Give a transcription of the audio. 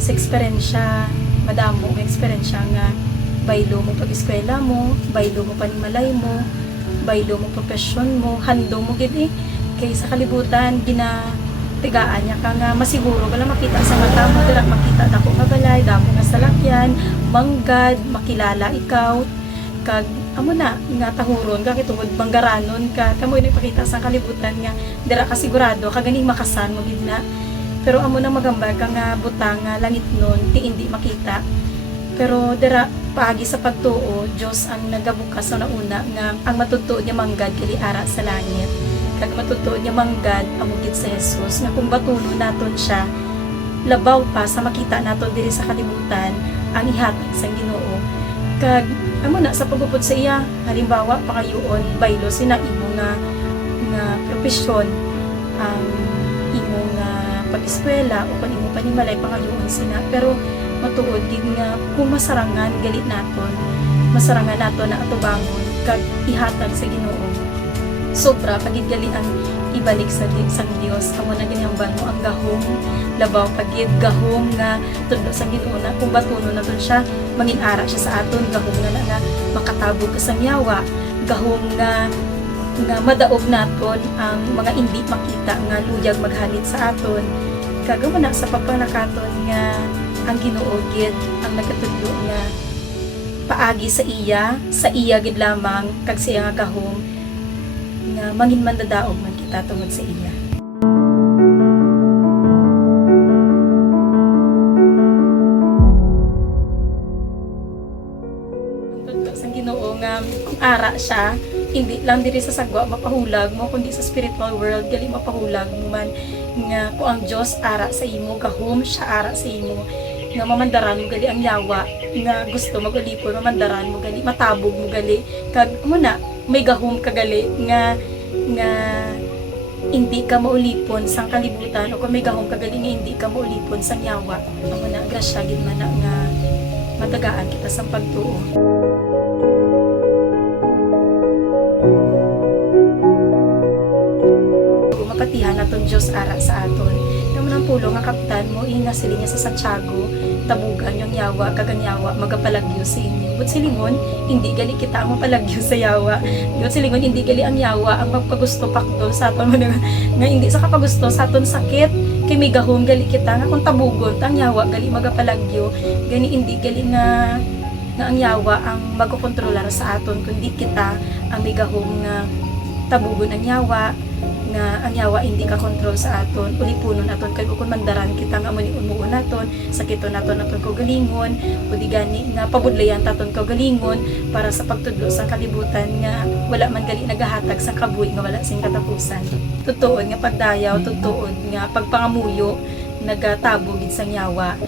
sa eksperyensya, madamo ang eksperyensya nga baylo mo pag-eskwela mo, baylo mo panimalay mo, baylo mo profesyon mo, handom mo gid kay sa kalibutan ginatigaan niya ka nga masiguro wala makita sa mata mo, dira makita dako nga balay, damo nga salakyan, manggad, makilala ikaw kag amo na nga tahuron ka kitungod banggaranon ka kamo ipakita sa kalibutan nga dira ka sigurado kaganing makasan mo gid na. Pero amo na magambag ka nga butang nga langit nun ti hindi makita. Pero dira paagi sa pagtuo Dios ang nagabukas sa una nga ang matutuod niya manggad kili ara sa langit. Kag matutuod niya manggad amo gid sa Jesus nga kung batulo naton siya labaw pa sa makita naton diri sa kalibutan ang ihatag sa Ginoo. Kag amo na sa pagupod sa iya halimbawa pakayoon baylo sina imo nga propesyon ang imo nga pag-eskwela o kung imo panimalay pangayoon sina pero matuod gid nga kung masarangan galit naton masarangan naton na atubangon kag ihatag sa Ginoo sobra pagid gali ang ibalik sa Dios amo na ginamban mo ang gahom labaw pagid gahom nga tudlo sa Ginoo na kung batunon naton siya manginara siya sa aton gahom nga makatabog ka sa yawa gahom nga madaog naton ang mga hindi makita nga luyag maghalit sa aton kagawa na sa pagpanakaton nga ang Ginoo gid ang nagatudlo nga paagi sa iya gid lamang kag siya nga gahom nga mangin mandadaog man kita tungod sa iya. Sa Ginoo nga kung ara siya hindi lang diri sa sagwa mapahulag mo kundi sa spiritual world gali mapahulag mo man nga kung ang Dios ara sa imo gahom siya ara sa imo nga mamandaran mo gali ang yawa nga gusto magulipon mamandaran mo gali matabog mo gali kag mo na may gahom kagali nga hindi ka maulipon sang kalibutan o kung may gahom kagali nga hindi ka maulipon sang yawa amo na grasya gid man na nga matagaan kita sa pagtuo. Mapatihan naton Dios ara sa aton. Naman ang pulo nga kaptan mo inga sili niya sa Santiago, tabugan yung yawa kagang yawa magapalagyo sa inyo. But silingon hindi gali kita ang mapalagyo sa yawa. But silingon hindi gali ang yawa ang magpagusto pakdo sa aton nga hindi sa kapagusto sa aton sakit kay may gahom gali kita nga kung tabugon tang yawa gali magapalagyo gani hindi gali nga ang yawa ang magkokontrolar sa aton kundi kita ang may gahom nga tabugon ang yawa nga ang yawa hindi ka kontrol sa aton ulipunon aton kay kung mandaran kita nga muni-umuon naton sakiton naton kagalingon o di gani nga pabudlayan taton kagalingon para sa pagtudlo sa kalibutan nga wala man gali nagahatag sa kabuhi nga wala sing katapusan tutuod nga pagdayaw tutuod nga pagpangamuyo nagatabo gid sang yawa.